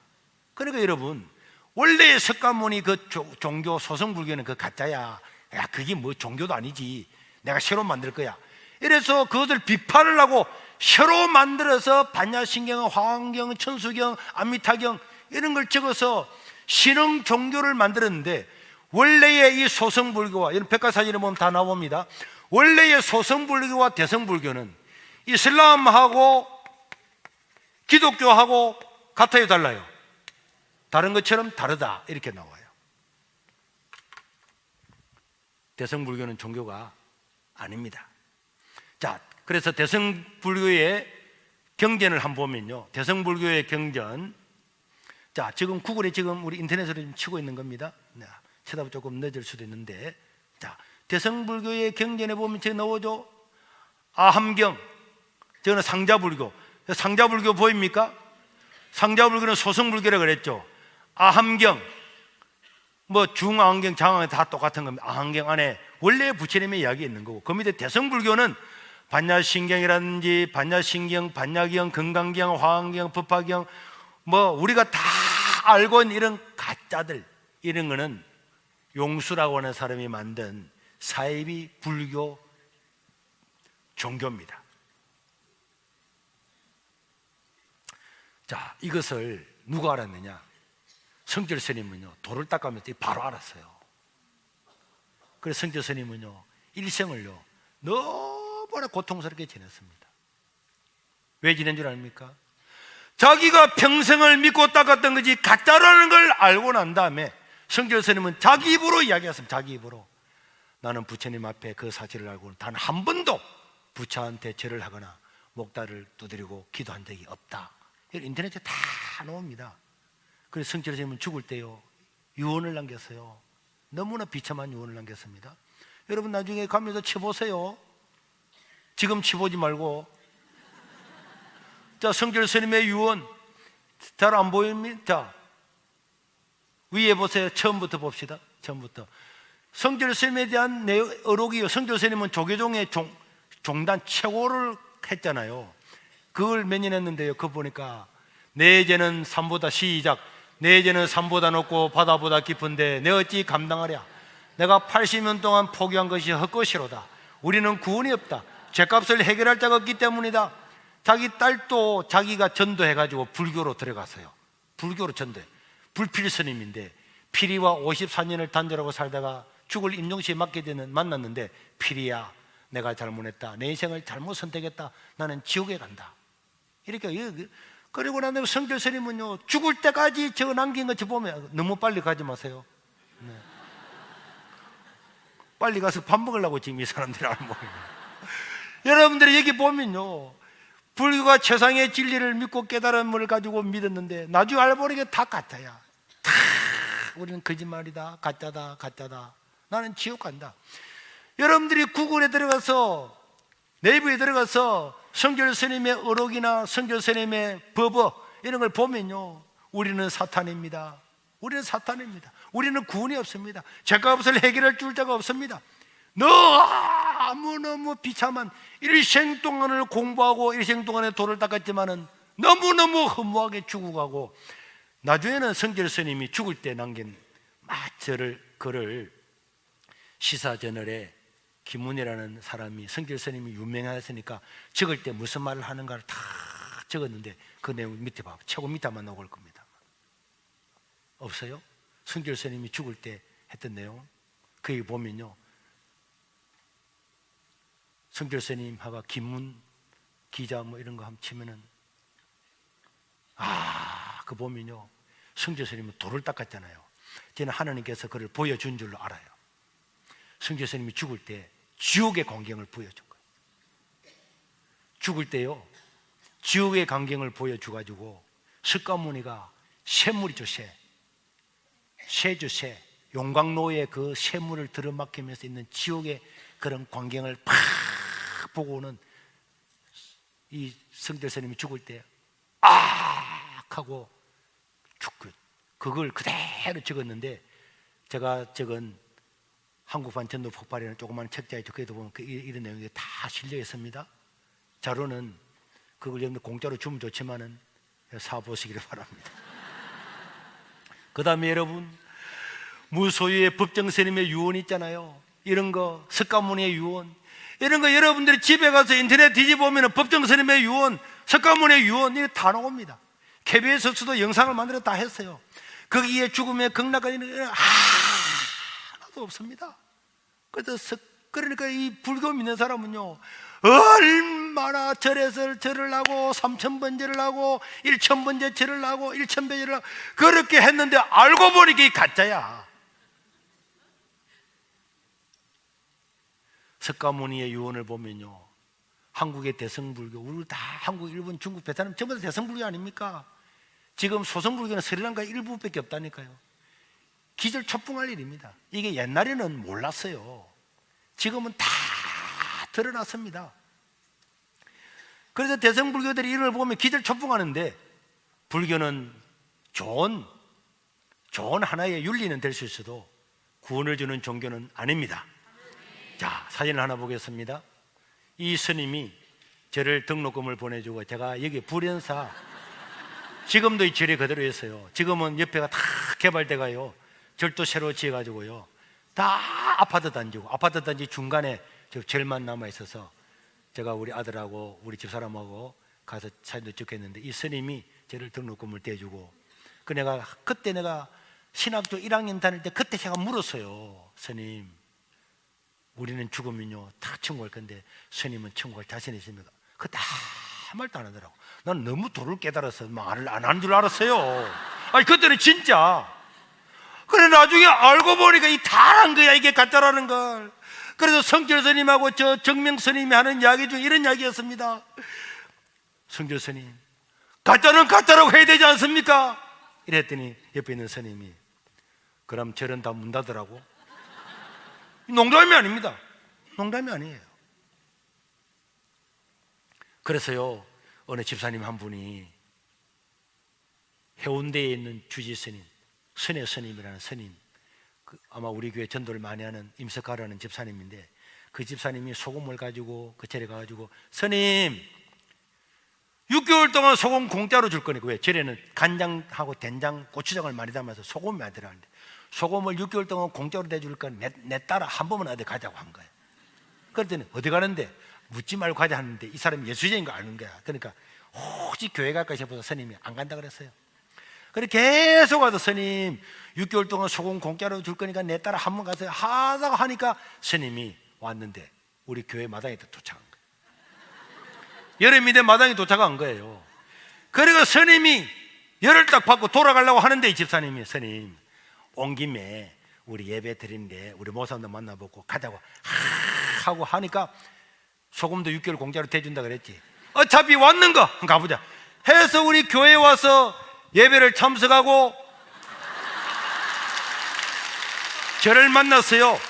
그러니까 여러분, 원래 석가모니 그 종교 소성불교는 그 가짜야. 야, 그게 뭐 종교도 아니지. 내가 새로 만들 거야. 이래서 그것을 비판을 하고 새로 만들어서 반야신경, 화엄경, 천수경, 아미타경 이런 걸 적어서 신흥 종교를 만들었는데, 원래의 이 소성불교와, 이런 백과사전에 보면 다 나옵니다. 원래의 소성불교와 대성불교는 이슬람하고 기독교하고 같아요, 달라요? 다른 것처럼 다르다, 이렇게 나와요. 대성불교는 종교가 아닙니다. 자, 그래서 대성불교의 경전을 한번 보면요, 대성불교의 경전, 자, 지금 구글에 지금 우리 인터넷으로 좀 치고 있는 겁니다. 쳐다보면 조금 늦을 수도 있는데, 자, 대성불교의 경전에 보면 제가 나오죠. 아함경, 저는 상자불교. 상자불교 보입니까? 상자불교는 소성불교라 그랬죠. 아함경, 중아함경, 장아함경 다 똑같은 겁니다. 아함경 안에 원래 부처님의 이야기 있는 거고, 그 밑에 대성불교는 반야신경이라든지 반야신경, 반야경, 건강경, 화엄경, 법화경, 우리가 다 알고 있는 이런 가짜들, 이런 거는 용수라고 하는 사람이 만든 사이비 불교 종교입니다. 자, 이것을 누가 알았느냐? 성철 스님은요, 돌을 닦으면서 바로 알았어요. 그래서 성철 스님은요, 일생을요 너무나 고통스럽게 지냈습니다. 왜 지낸 줄 아닙니까? 자기가 평생을 믿고 닦았던 것이 가짜라는 걸 알고 난 다음에 성철 스님은 자기 입으로 이야기했습니다. 자기 입으로. 나는 부처님 앞에 그 사실을 알고는 단 한 번도 부처한테 절을 하거나 목다를 두드리고 기도한 적이 없다. 인터넷에 다 나옵니다. 그래서 성철 스님은 죽을 때요, 유언을 남겼어요. 너무나 비참한 유언을 남겼습니다. 여러분 나중에 가면서 쳐보세요. 지금 쳐보지 말고. 자, 성철 스님의 유언 잘 안 보입니다. 자, 위에 보세요. 처음부터 봅시다. 처음부터. 성철 스님에 대한 어록이요. 성철 스님은 조계종의 종단 최고를 했잖아요. 그걸 몇 년 했는데요. 그거 보니까 내 죄는 산보다 시작. 내 죄는 산보다 높고 바다보다 깊은데 내 어찌 감당하랴. 내가 80년 동안 포기한 것이 헛것이로다. 우리는 구원이 없다. 죄값을 해결할 자가 없기 때문이다. 자기 딸도 자기가 전도해가지고 불교로 들어갔어요. 불교로 전도해. 불필 스님인데 피리와 54년을 단절하고 살다가 죽을 임종시에 만났는데, 피리야, 내가 잘못했다. 내 인생을 잘못 선택했다. 나는 지옥에 간다. 이렇게. 그리고 난 다음에 성철 스님은요, 죽을 때까지 저 남긴 것 보면 너무 빨리 가지 마세요. 네. 빨리 가서 밥 먹으려고 지금 이 사람들이 안 먹어요. 여러분들이 여기 보면요, 불교가 최상의 진리를 믿고 깨달음을 가지고 믿었는데 나중에 알고 보니까 다 가짜야. 다 우리는 거짓말이다, 가짜다, 가짜다. 나는 지옥 간다. 여러분들이 구글에 들어가서, 네이버에 들어가서 성결 스님의 어록이나 성결 스님의 법어 이런 걸 보면요, 우리는 사탄입니다. 우리는 사탄입니다. 우리는 구원이 없습니다. 죄값을 해결할 줄 자가 없습니다. 너무너무 비참한 일생 동안을 공부하고 일생 동안에 돌을 닦았지만은 너무너무 허무하게 죽어가고, 나중에는 성결 스님이 죽을 때 남긴 그를 시사저널에 김문이라는 사람이, 성결 스님이 유명하셨으니까 적을 때 무슨 말을 하는가를 다 적었는데 그 내용 밑에 봐, 최고 밑에만 나올 겁니다. 없어요? 성결 스님이 죽을 때 했던 내용 거기 보면요, 성결 스님하고 김문 기자 뭐 이런 거 한번 치면은 그 보면요, 성결 스님은 돌을 닦았잖아요. 저는 하나님께서 그를 보여준 줄로 알아요. 성결 스님이 죽을 때 지옥의 광경을 보여준 거예요. 죽을 때요, 지옥의 광경을 보여줘가지고 석가모니가 쇠물이죠, 쇠죠, 쇠. 용광로에 그 쇠물을 들어막히면서 있는 지옥의 그런 광경을 팍 보고는 이 성결 스님이 죽을 때 하고 죽고, 그걸 그대로 적었는데, 제가 적은 한국판 전도 폭발이라는 조그마한 책자에 적혀도 보면 이런 내용이 다 실려 있습니다. 자료는 그걸 여러분들 공짜로 주면 좋지만은 사보시기를 바랍니다. 그 다음에 여러분, 무소유의 법정스님의 유언 있잖아요. 이런 거, 석가모니의 유언, 이런 거 여러분들이 집에 가서 인터넷 뒤집어보면 법정스님의 유언, 석가모니의 유언, 이게 다 나옵니다. KBS에서도 영상을 만들어 다 했어요. 거기에 죽음의 극락까지 하나도 없습니다. 그러니까 이 불교 믿는 사람은요, 얼마나 절에서 절을 하고 3000번 절을 하고 1000번째 절을 하고 1000배 절을 하고 그렇게 했는데 알고 보니까 이 가짜야. 석가모니의 유언을 보면요, 한국의 대성불교, 우리 다 한국, 일본, 중국, 베트남 전부 다 대성불교 아닙니까? 지금 소성불교는 스리랑카 일부밖에 없다니까요. 기절초풍할 일입니다. 이게 옛날에는 몰랐어요. 지금은 다 드러났습니다. 그래서 대성불교들이 이런 걸 보면 기절초풍하는데, 불교는 좋은 하나의 윤리는 될 수 있어도 구원을 주는 종교는 아닙니다. 자, 사진을 하나 보겠습니다. 이 스님이 저를 등록금을 보내주고, 제가 여기 불연사, 지금도 이 절이 그대로 있어요. 지금은 옆에가 다 개발돼가요, 절도 새로 지어가지고요, 다 아파트 단지고, 아파트 단지 중간에 저 절만 남아있어서 제가 우리 아들하고 우리 집사람하고 가서 사진도 찍겠는데, 이 스님이 저를 등록금을 떼주고, 그때 내가 신학교 1학년 다닐 때 그때 제가 물었어요. 스님, 우리는 죽으면요 다 천국 갈 건데 스님은 천국 갈 자신 있습니까? 그때 아무 말도 안 하더라고. 난 너무 도를 깨달아서 말을 안 하는 줄 알았어요. 아니 그때는 진짜. 그래 나중에 알고 보니까 이 다란 거야, 이게 가짜라는 걸. 그래서 성결 스님하고 저 정명 스님이 하는 이야기 중에 이런 이야기였습니다. 성결 스님, 가짜는 가짜라고 해야 되지 않습니까? 이랬더니 옆에 있는 스님이, 그럼 절은 다 문 닫으라고? 농담이 아닙니다. 농담이 아니에요. 그래서요, 어느 집사님 한 분이 해운대에 있는 주지 스님, 선의 스님이라는 스님, 아마 우리 교회 전도를 많이 하는 임석하라는 집사님인데, 그 집사님이 소금을 가지고 그 절에 가가지고, 스님 6개월 동안 소금 공짜로 줄 거니까. 왜? 절에는 간장하고 된장, 고추장을 많이 담아서 소금이 많이 들어가는데, 소금을 6개월 동안 공짜로 대줄 거니까 내 따라 한 번만 어디 가자고 한 거예요. 그랬더니 어디 가는데? 묻지 말고 가자 하는데 이 사람이 예수쟁인 거 아는 거야. 그러니까 혹시 교회 갈까 싶어서 스님이 안 간다 그랬어요. 그래 계속 와서, 스님 6개월 동안 소금 공짜로 줄 거니까 내 따라 한 번 가서 하다가 하니까 스님이 왔는데 우리 교회 마당에 도착한 거예요. 여름인데 마당에 도착한 거예요. 그리고 스님이 열을 딱 받고 돌아가려고 하는데, 이 집사님이, 스님 온 김에 우리 예배 드리는데 우리 모사님도 만나보고 가자고 하고 하니까, 소금도 6개월 공짜로 대준다 그랬지. 어차피 왔는가 한번 가보자 해서 우리 교회에 와서 예배를 참석하고 저를 만났어요.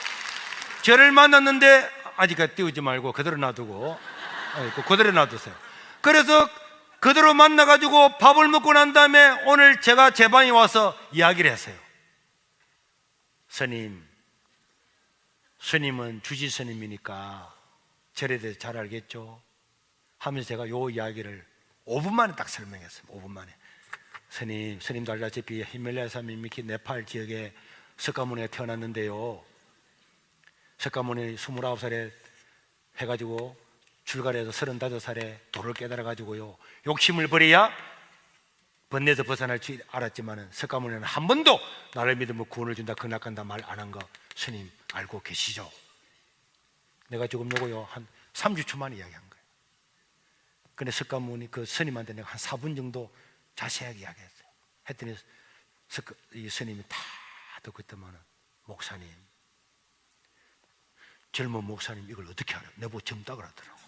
저를 만났는데 아직까지 띄우지 말고 그대로 놔두고, 그대로 놔두세요. 그래서 그대로 만나가지고 밥을 먹고 난 다음에 오늘 제가 제 방에 와서 이야기를 했어요. 스님은 주지 스님이니까 절에 대해서 잘 알겠죠? 하면서 제가 요 이야기를 5분 만에 딱 설명했어요. 5분 만에. 스님도 알다시피 히말라야 산맥 밑 네팔 지역에 석가모니가 태어났는데요. 석가모니 29살에 해가지고 출가해서 35살에 도를 깨달아가지고요, 욕심을 버려야 번뇌에서 벗어날 줄 알았지만은 석가모니는 한 번도 나를 믿으면 구원을 준다, 극락간다 말 안 한 거 스님 알고 계시죠? 내가 지금 요거요 한 30초 만에 이야기한 거예요. 근데 석가모니 그 스님한테 내가 한 4분 정도 자세하게 이야기했어요. 했더니 이 스님이 다 듣고 있더만은, 목사님, 젊은 목사님 이걸 어떻게 알아요? 내보고 젊다 그러더라고.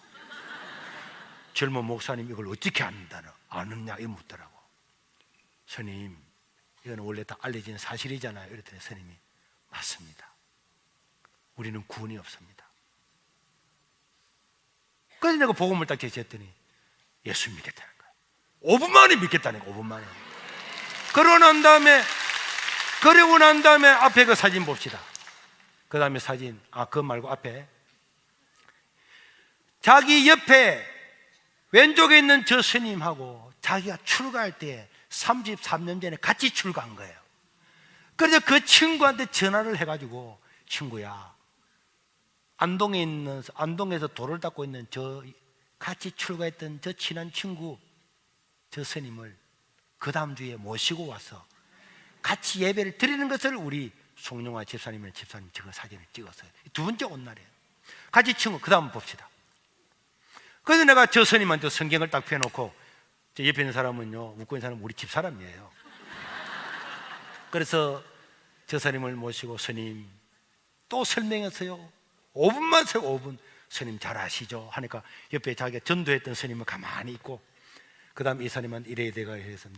젊은 목사님 이걸 어떻게 아느냐 이 묻더라고. 스님, 이건 원래 다 알려진 사실이잖아요. 이랬더니 스님이, 맞습니다. 우리는 구원이 없습니다. 그래서 내가 복음을 딱 제시했더니 예수 믿겠다는 거야. 5분 만에 믿겠다는 거야. 5분 만에. 그러고 난 다음에 앞에 그 사진 봅시다. 그 다음에 사진, 그거 말고 앞에 자기 옆에 왼쪽에 있는 저 스님하고 자기가 출가할 때 33년 전에 같이 출가한 거예요. 그래서 그 친구한테 전화를 해가지고, 친구야, 안동에서 돌을 닦고 있는 저 같이 출가했던 저 친한 친구, 저 스님을 그 다음 주에 모시고 와서 같이 예배를 드리는 것을 우리 송영화 집사님 저거 사진을 찍었어요. 두 번째 온 날이에요. 같이 친구, 그 다음 봅시다. 그래서 내가 저 스님한테 성경을 딱 펴놓고, 저 옆에 있는 사람은요, 웃고 있는 사람은 우리 집 사람이에요. 그래서 저 스님을 모시고, 스님 또 설명했어요. 5분만 세요. 5분. 스님 잘 아시죠? 하니까 옆에 자기가 전도했던 스님은 가만히 있고, 그 다음 이 스님한테 이래야 되가 해서,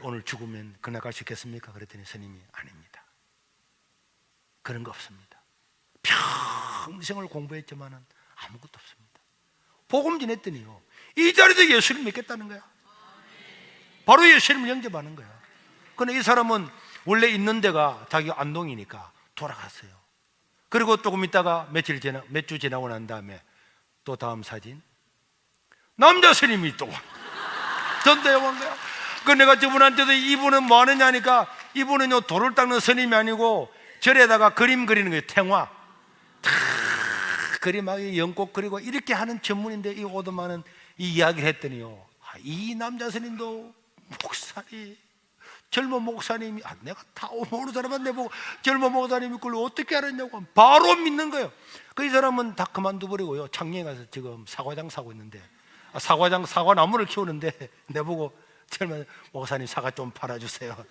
오늘 죽으면 그날 갈 수 있겠습니까? 그랬더니 스님이, 아닙니다. 그런 거 없습니다. 평생을 공부했지만은 아무것도 없습니다. 복음 전했더니요, 이 자리에서 예수를 믿겠다는 거야. 바로 예수님을 영접하는 거야. 근데 이 사람은 원래 있는 데가 자기가 안동이니까 돌아갔어요. 그리고 조금 있다가 몇 주 지나고 난 다음에 또 다음 사진, 남자 스님이 또 전도해 온 거야. 그 내가 저분한테도, 이분은 뭐 하느냐 하니까, 이분은요 돌을 닦는 스님이 아니고 절에다가 그림 그리는 거예요. 탱화 다 그림하고 연꽃 그리고 이렇게 하는 전문인데, 이 오도만은 이 이야기를 했더니요, 이 남자 스님도 목사님, 젊은 목사님이, 내가 다 모르는 사람한테 보고 젊은 목사님이 그걸 어떻게 알았냐고 바로 믿는 거예요. 그 이 사람은 다 그만둬버리고요, 창녕에 가서 지금 사과장 사고 있는데, 사과나무를 키우는데, 내보고 젊은 목사님 사과 좀 팔아주세요.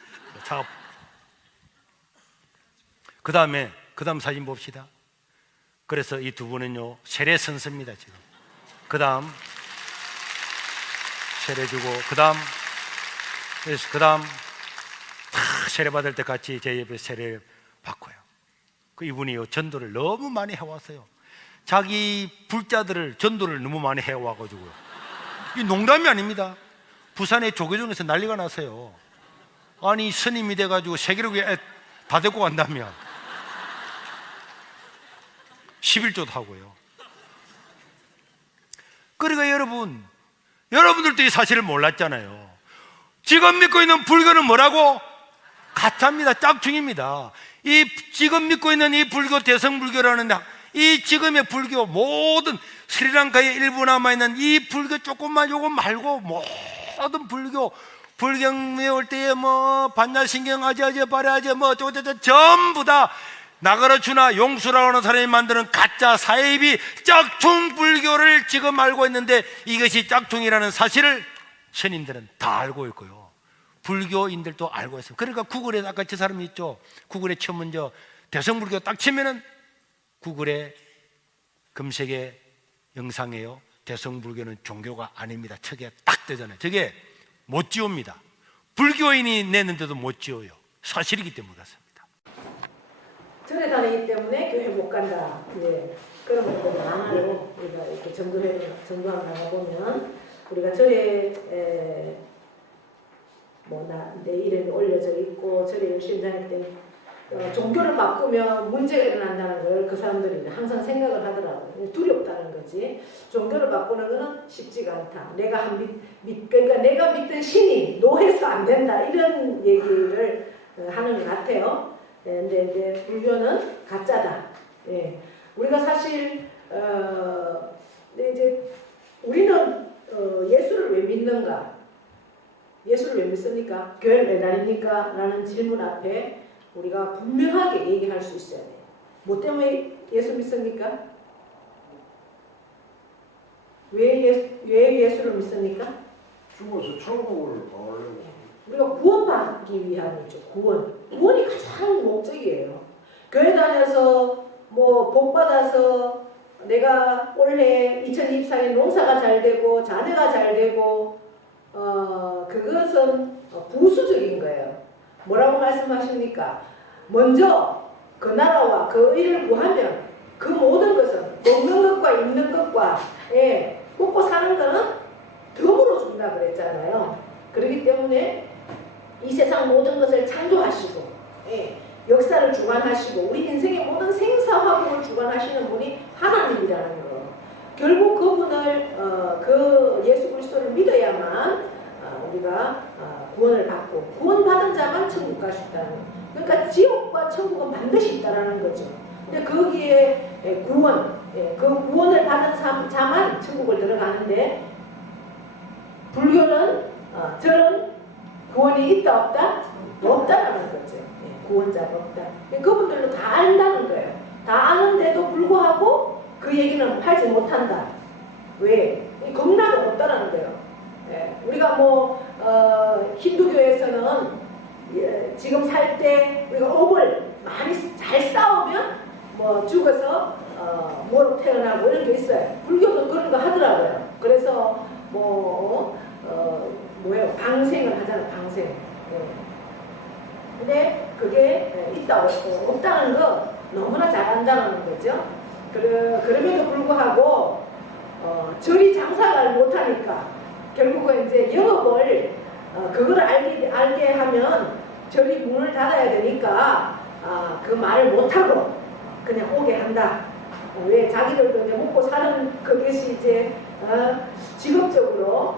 그 다음 사진 봅시다. 그래서 이 두 분은요 세례 선수입니다. 지금 그 다음 세례 주고, 그 다음 세례 받을 때 같이 제 옆에 세례 받고요. 그 이분이요 전도를 너무 많이 해왔어요. 자기 불자들을 전도를 너무 많이 해와가지고요, 이 농담이 아닙니다. 부산의 조계종에서 난리가 났어요. 아니 스님이 돼가지고 세계로에 다 데리고 간다면 11조도 하고요. 그러니까 여러분들도 이 사실을 몰랐잖아요. 지금 믿고 있는 불교는 뭐라고? 가짜입니다. 짝퉁입니다. 이 지금 믿고 있는 이 불교, 대성불교라는 이 지금의 불교, 모든 스리랑카에 일부 남아있는 이 불교 조금만 요거 말고 모든 불경 외울 때에 뭐 반야신경 아지아지 바라지 뭐 어쩌고저쩌고 전부 다 나가르추나 용수라고 하는 사람이 만드는 가짜 사이비 짝퉁 불교를 지금 알고 있는데, 이것이 짝퉁이라는 사실을 스님들은 다 알고 있고요, 불교인들도 알고 있어요. 그러니까 구글에, 아까 저 사람이 있죠, 구글에 치면 대성불교 딱 치면은 구글에 검색에 영상에요, 대성불교는 종교가 아닙니다. 저게 딱 뜨잖아요. 저게 못 지웁니다. 불교인이 내는데도 못 지워요. 사실이기 때문에 그렇습니다. 절에 다니기 때문에 교회 못 간다. 예. 그런 것들 많아요. 우리가 이렇게 전도하러 나가보면 우리가 절에 내 이름이 올려져 있고 절에 열심히 다닐 때 종교를 바꾸면 문제가 일어난다는 걸 그 사람들이 항상 생각을 하더라고요. 두렵다는 거지. 종교를 바꾸는 거는 쉽지가 않다. 그러니까 내가 믿던 신이 노해서 안 된다. 이런 얘기를 하는 것 같아요. 근데 이제 불교는 가짜다. 예. 우리가 사실 이제 우리는 예수를 왜 믿는가? 예수를 왜 믿습니까? 교회를 왜 다닙니까? 라는 질문 앞에 우리가 분명하게 얘기할 수 있어야 돼요. 뭐 때문에 예수 믿습니까? 왜 예수를 믿습니까? 죽어서 천국을 가려고. 우리가 구원받기 위함이죠. 구원이 가장 목적이에요. 교회 다녀서 복 받아서 내가 올해 2024년 농사가 잘 되고 자녀가 잘 되고 그것은 부수적인 거예요. 뭐라고 말씀하십니까? 먼저 그 나라와 그 의를 구하면 그 모든 것은 먹는 것과 입는 것과 먹고 사는 거는 덤으로 준다 그랬잖아요. 그렇기 때문에 이 세상 모든 것을 창조하시고 역사를 주관하시고 우리 인생의 모든 생사화복을 주관하시는 분이 하나님이라는 거. 결국 그분을 그 예수 그리스도를 믿어야만 우리가 구원을 받고 구원받은 자만 천국 갈 수 있다는 거. 그러니까 지옥과 천국은 반드시 있다라는 거죠. 근데 거기에 그 구원을 받은 자만 천국을 들어가는데 불교는 저런 구원이 있다 없다? 없다라는 거죠. 구원자가 없다. 그분들도 다 안다는 거예요. 다 아는데도 불구하고 그 얘기는 하지 못한다. 왜? 겁나도 없다라는 거예요. 우리가 힌두교에서는 지금 살 때 우리가 업을 많이 잘 쌓으면 죽어서 뭐로 태어나고 이런 게 있어요. 불교도 그런 거 하더라고요. 그래서 방생을 하잖아요. 방생. 근데 그게 있다 없다는 거 너무나 잘 안다는 거죠. 그럼에도 불구하고 절이 장사를 못하니까 결국은 이제 영업을 그거를 알게 하면 절이 문을 닫아야 되니까 그 말을 못하고 그냥 오게 한다. 왜 자기들도 이제 먹고 사는 그것이 이제 직업적으로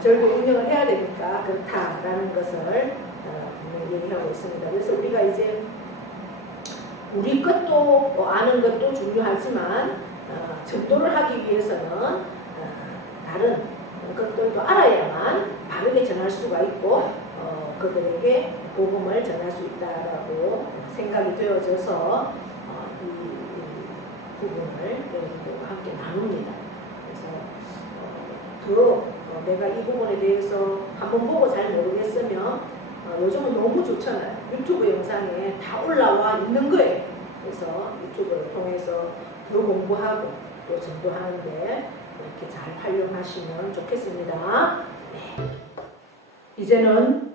절도 운영을 해야 되니까 그렇다라는 것을 얘기하고 있습니다. 그래서 우리가 이제 우리 것도 아는 것도 중요하지만 전도를 하기 위해서는 다른 것들도 알아야만 바르게 전할 수가 있고 그들에게 복음을 전할 수 있다라고 생각이 되어져서 이 부분을 여러분들과 함께 나눕니다. 그래서 내가 이 부분에 대해서 한번 보고 잘 모르겠으면 요즘은 너무 좋잖아요. 유튜브 영상에 다 올라와 있는 거예요. 그래서 유튜브를 통해서 더 공부하고 또 전도하는데 이렇게 잘 활용하시면 좋겠습니다. 네. 이제는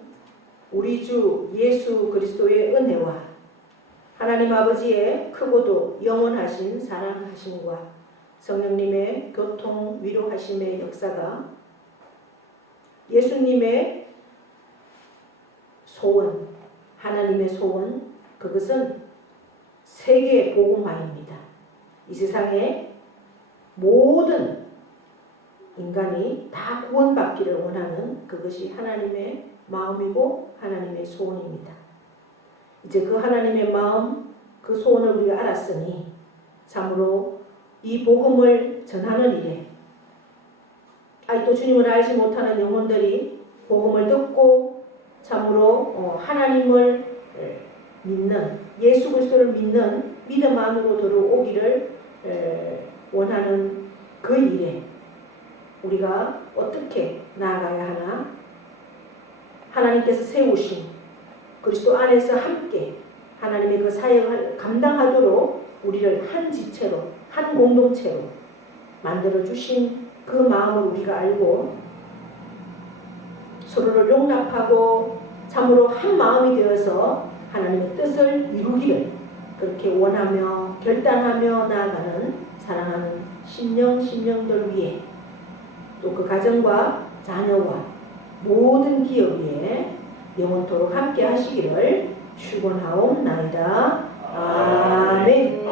우리 주 예수 그리스도의 은혜와 하나님 아버지의 크고도 영원하신 사랑하심과 성령님의 교통 위로하심의 역사가 예수님의 소원, 하나님의 소원, 그것은 세계 복음화입니다. 이 세상의 모든 인간이 다 구원받기를 원하는 그것이 하나님의 마음이고 하나님의 소원입니다. 이제 그 하나님의 마음, 그 소원을 우리가 알았으니 참으로 이 복음을 전하는 일에 아직도 주님을 알지 못하는 영혼들이 복음을 듣고 참으로 하나님을 믿는 예수 그리스도를 믿는 믿음 안으로 들어오기를 원하는 그 일에 우리가 어떻게 나아가야 하나? 하나님께서 세우신 그리스도 안에서 함께 하나님의 그 사역을 감당하도록 우리를 한 지체로 한 공동체로 만들어 주신 그 마음을 우리가 알고 서로를 용납하고 참으로 한 마음이 되어서 하나님의 뜻을 이루기를 그렇게 원하며 결단하며 나아가는 사랑하는 심령들 위해 또 그 가정과 자녀와 모든 기업 위에 영원토록 함께 하시기를 축원하옵나이다. 아멘.